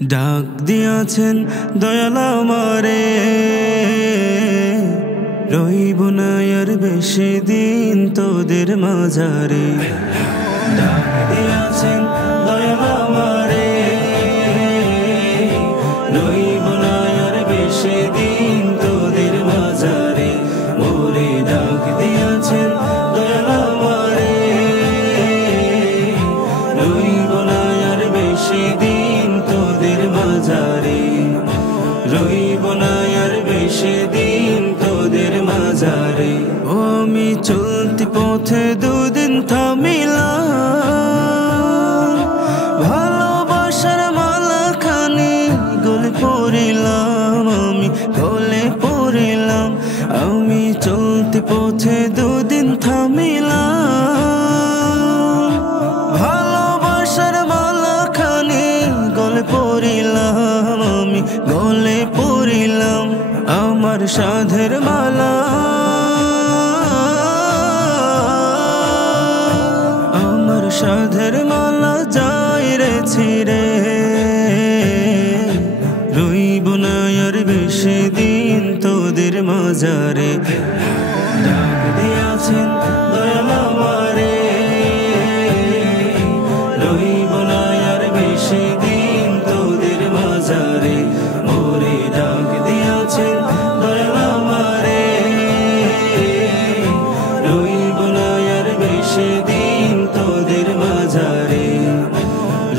ডাক দিয়াছেন দয়াল আমারে, রইব না আর বেশি দিন তোদের মাঝারে। ডাক দিয়াছেন দয়াল আমারে, রইব না আর বেশি দিন তোদের মাঝারে। ওরে ডাক দিয়াছেন দয়াল আমারে, রইব না আর বেশি দিন তোদের মাঝারে, রইব না আর বেশি দিন তোদের মাঝারে। ও আমি চলতি পথে দুদিন থামিলাম, ভালোবাসার মালাখানি গলে পড়িলাম, আমি গলে পড়িলাম। আমি চলতি পথে দুদিন থামিলাম, ভালোবাসার মালাখানি গলে পড়িলাম, আমি গলে পড়িলাম। আমার সাধের মালা, আমার সাধের মালা যায় রে ছিঁড়ে, রইব না আর বেশি দিন তোদের মাঝারে। ডাক দিয়াছেন দয়াল আমারে, রইব না আর বেশি দিন তোদের মাঝারে। ওরে ডাক দিয়াছেন দয়াল আমারে, রইব না আর বেশি দিন তোদের মাঝারে,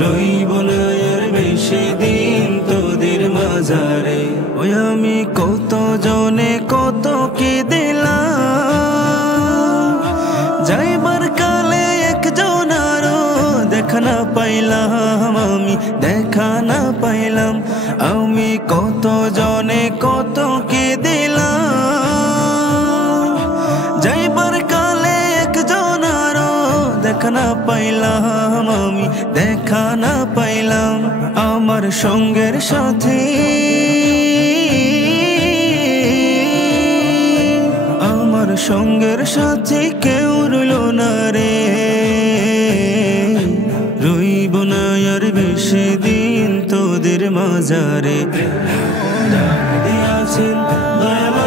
রইব না আর বেশি দিন তোদের মাঝারে। ওই আমি কত জনে কত কি দিলাম, যাইবার কালে একজন আরো দেখা না পাইলাম, আমি দেখা না পাইলাম। আমি কত জনে কত কি দিলাম, যাইবার কালে একজন আরো দেখা না পাইলাম, আমি দেখা না পাইলাম। আমার সঙ্গের সাথী, আমার সঙ্গের সাথী কেউ রইল না রে, রইব না আর বেশি দিন তোদের মাঝারে। ডাক দিয়াছেন দয়াল